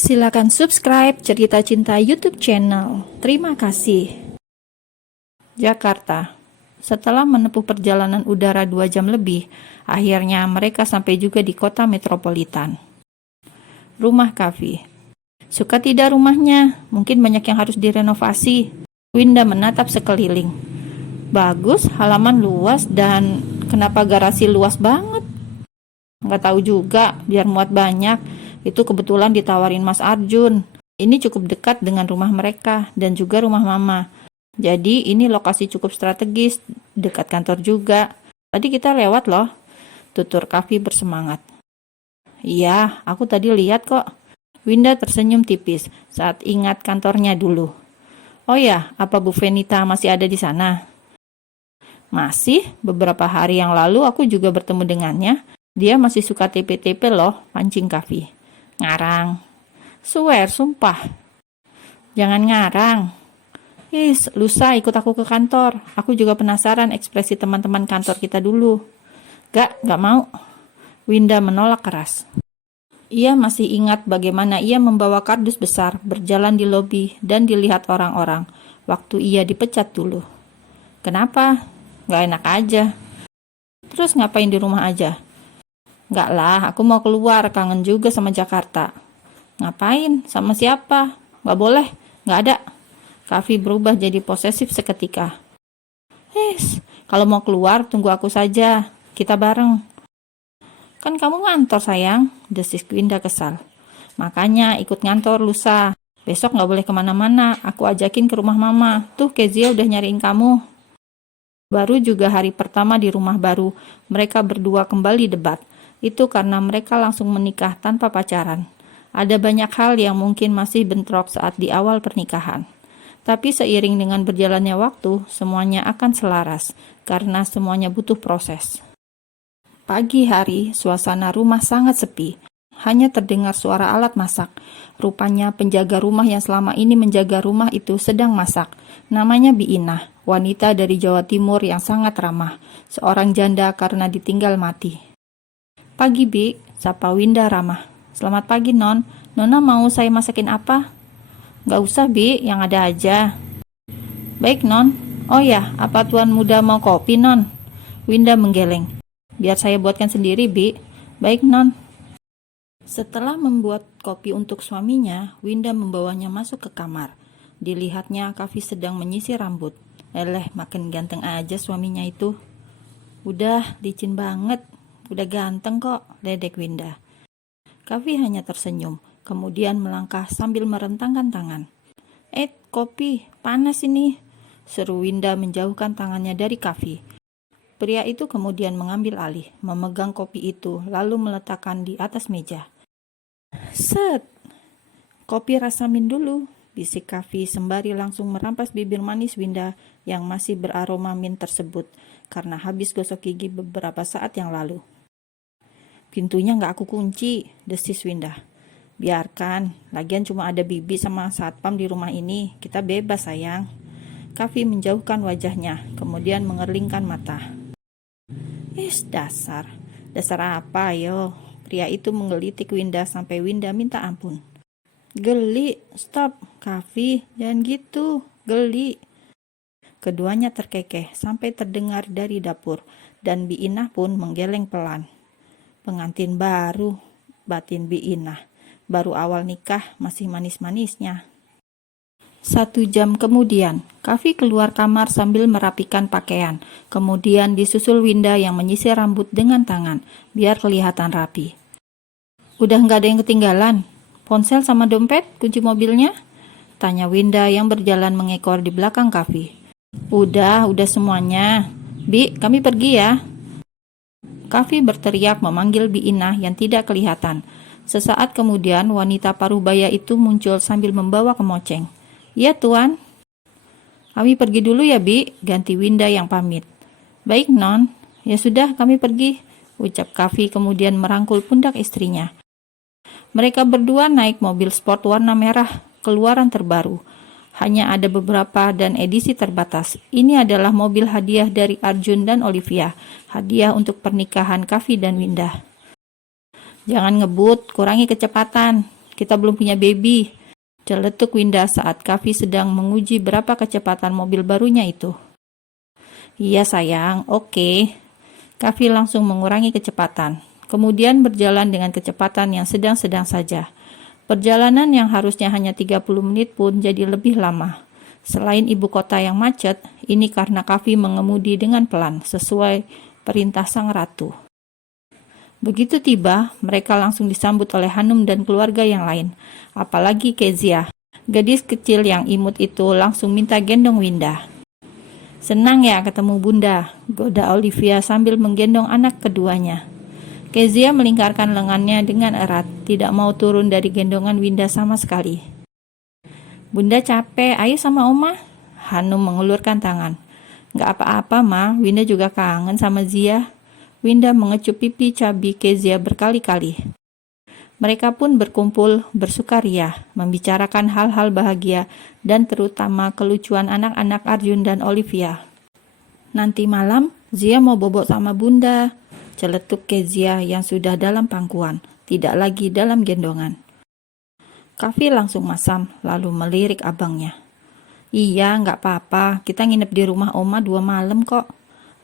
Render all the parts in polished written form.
Silakan subscribe Cerita Cinta YouTube channel. Terima kasih. Jakarta. Setelah menempuh perjalanan udara 2 jam lebih, akhirnya mereka sampai juga di kota metropolitan. Rumah Kavi. Suka tidak rumahnya? Mungkin banyak yang harus direnovasi. Winda menatap sekeliling. Bagus, halaman luas dan kenapa garasi luas banget? Nggak tahu juga, biar muat banyak. Itu kebetulan ditawarin Mas Arjun. Ini cukup dekat dengan rumah mereka dan juga rumah mama. Jadi ini lokasi cukup strategis, dekat kantor juga. Tadi kita lewat loh, tutur Kavi bersemangat. Iya, aku tadi lihat kok. Winda tersenyum tipis saat ingat kantornya dulu. Oh ya, apa Bu Venita masih ada di sana? Masih, beberapa hari yang lalu aku juga bertemu dengannya. Dia masih suka TP-TP loh, pancing Kavi. Ngarang. Swear, sumpah. Jangan ngarang. Lusa ikut aku ke kantor. Aku juga penasaran ekspresi teman-teman kantor kita dulu. Gak mau. Winda menolak keras. Ia masih ingat bagaimana ia membawa kardus besar, berjalan di lobi, dan dilihat orang-orang waktu ia dipecat dulu. Kenapa? Gak enak aja. Terus ngapain di rumah aja? Gak lah, aku mau keluar, kangen juga sama Jakarta. Ngapain? Sama siapa? Gak boleh, gak ada. Kavi berubah jadi posesif seketika. Kalau mau keluar, tunggu aku saja. Kita bareng. Kan kamu ngantor sayang, desis Winda kesal. Makanya ikut ngantor lusa. Besok gak boleh kemana-mana, aku ajakin ke rumah mama. Tuh Kezia udah nyariin kamu. Baru juga hari pertama di rumah baru, mereka berdua kembali debat. Itu karena mereka langsung menikah tanpa pacaran. Ada banyak hal yang mungkin masih bentrok saat di awal pernikahan. Tapi seiring dengan berjalannya waktu, semuanya akan selaras, karena semuanya butuh proses. Pagi hari, suasana rumah sangat sepi. Hanya terdengar suara alat masak. Rupanya penjaga rumah yang selama ini menjaga rumah itu sedang masak. Namanya Bi Inah, wanita dari Jawa Timur yang sangat ramah. Seorang janda karena ditinggal mati. Pagi Bi, sapa Winda ramah. Selamat pagi Non, Nona mau saya masakin apa? Gak usah Bi, yang ada aja. Baik Non. Oh ya, apa tuan muda mau kopi Non? Winda menggeleng. Biar saya buatkan sendiri Bi. Baik Non. Setelah membuat kopi untuk suaminya, Winda membawanya masuk ke kamar. Dilihatnya Kavi sedang menyisir rambut. Makin ganteng aja suaminya itu. Udah, licin banget. Udah ganteng kok, ledek Winda. Kavi hanya tersenyum. Kemudian melangkah sambil merentangkan tangan. Kopi, panas ini, seru Winda menjauhkan tangannya dari Kavi. Pria itu kemudian mengambil alih, memegang kopi itu, lalu meletakkan di atas meja. Set, kopi rasa min dulu, bisik Kavi sembari langsung merampas bibir manis Winda yang masih beraroma min tersebut, karena habis gosok gigi beberapa saat yang lalu. Pintunya gak aku kunci, desis Winda. Biarkan, lagian cuma ada bibi sama satpam di rumah ini, kita bebas sayang. Kavi menjauhkan wajahnya, kemudian mengerlingkan mata. Dasar apa yo? Pria itu menggelitik Winda sampai Winda minta ampun. Geli, stop, Kavi, jangan gitu, geli. Keduanya terkekeh sampai terdengar dari dapur, dan Bi Inah pun menggeleng pelan. Pengantin baru, batin Bi Inah. Baru awal nikah masih manis-manisnya. 1 jam kemudian, Kavi keluar kamar sambil merapikan pakaian. Kemudian disusul Winda yang menyisir rambut dengan tangan, biar kelihatan rapi. Udah nggak ada yang ketinggalan? Ponsel sama dompet, kunci mobilnya? Tanya Winda yang berjalan mengekor di belakang Kavi. Udah semuanya. Bi, kami pergi ya. Kavi berteriak memanggil Bi Inah yang tidak kelihatan. Sesaat kemudian wanita parubaya itu muncul sambil membawa kemoceng. Ya tuan. Kami pergi dulu ya Bi, ganti Winda yang pamit. Baik Non, ya sudah kami pergi, ucap Kavi kemudian merangkul pundak istrinya. Mereka berdua naik mobil sport warna merah, keluaran terbaru. Hanya ada beberapa dan edisi terbatas. Ini adalah mobil hadiah dari Arjun dan Olivia, hadiah untuk pernikahan Kavi dan Winda. Jangan ngebut, kurangi kecepatan. kita belum punya baby, celetuk Winda saat Kavi sedang menguji berapa kecepatan mobil barunya itu. Iya sayang, oke. Kavi langsung mengurangi kecepatan, kemudian berjalan dengan kecepatan yang sedang-sedang saja. Perjalanan yang harusnya hanya 30 menit pun jadi lebih lama. Selain ibu kota yang macet, ini karena Kavi mengemudi dengan pelan, sesuai perintah sang ratu. Begitu tiba, mereka langsung disambut oleh Hanum dan keluarga yang lain, apalagi Kezia. Gadis kecil yang imut itu langsung minta gendong Winda. Senang ya ketemu bunda, goda Olivia sambil menggendong anak keduanya. Kezia melingkarkan lengannya dengan erat, tidak mau turun dari gendongan Winda sama sekali. Bunda capek, ayo sama oma. Hanum mengulurkan tangan. Gak apa-apa ma, Winda juga kangen sama Zia. Winda mengecup pipi cabi Kezia berkali-kali. Mereka pun berkumpul bersukaria, membicarakan hal-hal bahagia dan terutama kelucuan anak-anak Arjun dan Olivia. Nanti malam, Zia mau bobo sama bunda, celetuk Kezia yang sudah dalam pangkuan, tidak lagi dalam gendongan. Kavi langsung masam, lalu melirik abangnya. Iya, nggak apa-apa, kita nginep di rumah oma 2 malam kok.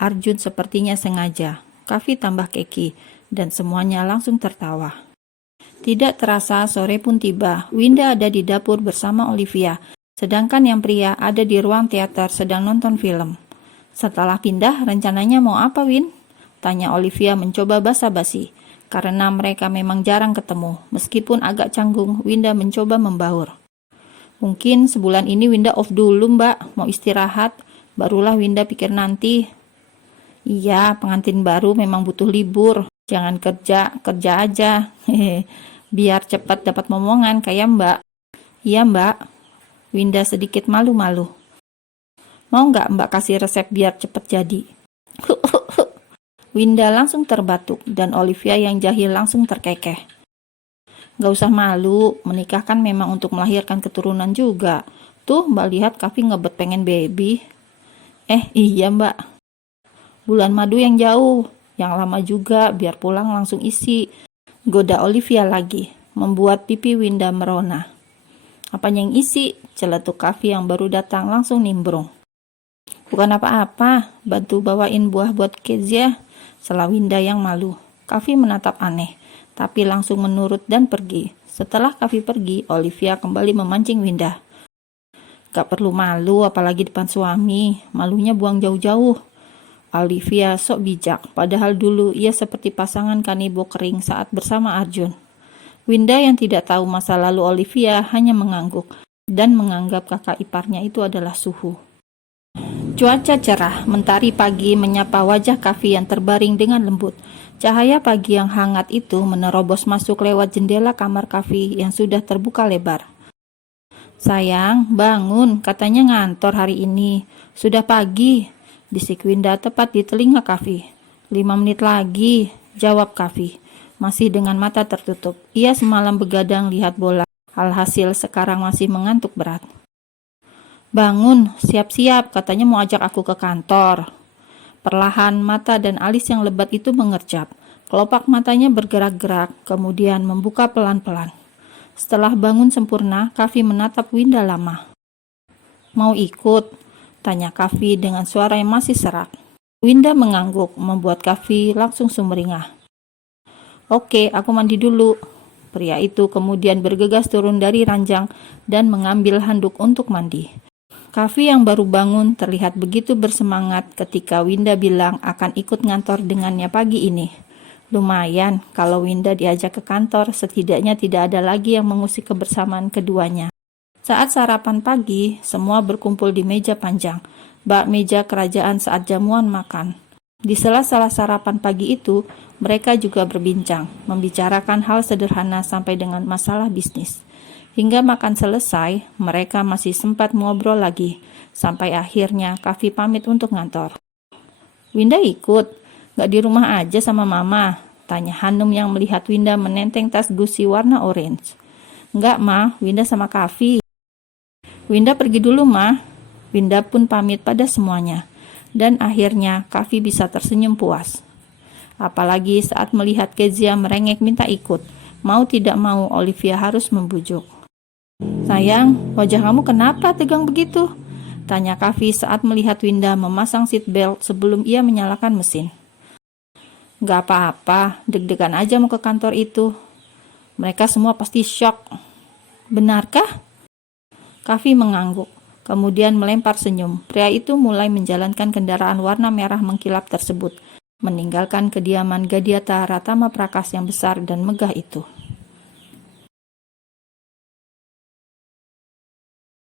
Arjun sepertinya sengaja. Kavi tambah keki, dan semuanya langsung tertawa. Tidak terasa sore pun tiba, Winda ada di dapur bersama Olivia, sedangkan yang pria ada di ruang teater sedang nonton film. Setelah pindah, rencananya mau apa Win? Tanya Olivia mencoba basa-basi, karena mereka memang jarang ketemu, meskipun agak canggung, Winda mencoba membaur. Mungkin sebulan ini Winda off dulu mbak, mau istirahat, barulah Winda pikir nanti. Iya, pengantin baru memang butuh libur, jangan kerja aja, biar cepat dapat momongan kayak mbak. Iya mbak, Winda sedikit malu-malu. Mau nggak mbak kasih resep biar cepat jadi? Winda langsung terbatuk dan Olivia yang jahil langsung terkekeh. Gak usah malu, menikah kan memang untuk melahirkan keturunan juga. Tuh mbak lihat Kavi ngebet pengen baby. Iya mbak. Bulan madu yang jauh, yang lama juga biar pulang langsung isi. Goda Olivia lagi, membuat pipi Winda merona. Apanya yang isi? Celetuk Kavi yang baru datang langsung nimbrung. Bukan apa-apa, bantu bawain buah buat Kezia. Sela Winda yang malu. Kavi menatap aneh, tapi langsung menurut dan pergi. Setelah Kavi pergi, Olivia kembali memancing Winda. Gak perlu malu, apalagi depan suami. Malunya buang jauh-jauh. Olivia sok bijak, padahal dulu ia seperti pasangan Kanibo kering saat bersama Arjun. Winda yang tidak tahu masa lalu Olivia hanya mengangguk dan menganggap kakak iparnya itu adalah suhu. Cuaca cerah, mentari pagi menyapa wajah Kavi yang terbaring dengan lembut. Cahaya pagi yang hangat itu menerobos masuk lewat jendela kamar Kavi yang sudah terbuka lebar. Sayang, bangun, katanya ngantor hari ini. Sudah pagi. Bisik Winda tepat di telinga Kavi. 5 menit lagi, jawab Kavi. Masih dengan mata tertutup. Ia semalam begadang lihat bola. Alhasil sekarang masih mengantuk berat. Bangun, siap-siap, katanya mau ajak aku ke kantor. Perlahan mata dan alis yang lebat itu mengerjap. Kelopak matanya bergerak-gerak, kemudian membuka pelan-pelan. Setelah bangun sempurna, Kavi menatap Winda lama. Mau ikut? Tanya Kavi dengan suara yang masih serak. Winda mengangguk, membuat Kavi langsung sumringah. Oke, aku mandi dulu. Pria itu kemudian bergegas turun dari ranjang dan mengambil handuk untuk mandi. Kavi yang baru bangun terlihat begitu bersemangat ketika Winda bilang akan ikut ngantor dengannya pagi ini. Lumayan, kalau Winda diajak ke kantor, setidaknya tidak ada lagi yang mengusik kebersamaan keduanya. Saat sarapan pagi, semua berkumpul di meja panjang, bak meja kerajaan saat jamuan makan. Di sela-sela sarapan pagi itu, mereka juga berbincang, membicarakan hal sederhana sampai dengan masalah bisnis. Hingga makan selesai, mereka masih sempat ngobrol lagi, sampai akhirnya Kavi pamit untuk ngantor. Winda ikut, gak di rumah aja sama mama? Tanya Hanum yang melihat Winda menenteng tas gusi warna orange. Enggak ma, Winda sama Kavi. Winda pergi dulu ma. Winda pun pamit pada semuanya. Dan akhirnya Kavi bisa tersenyum puas. Apalagi saat melihat Kezia merengek minta ikut. Mau tidak mau, Olivia harus membujuk. "Sayang, wajah kamu kenapa tegang begitu?" tanya Kavi saat melihat Winda memasang seat belt sebelum ia menyalakan mesin. "Gak apa-apa, deg-degan aja mau ke kantor itu. Mereka semua pasti shock." "Benarkah?" Kavi mengangguk, kemudian melempar senyum. Pria itu mulai menjalankan kendaraan warna merah mengkilap tersebut, meninggalkan kediaman Gadiata Ratama Prakas yang besar dan megah itu.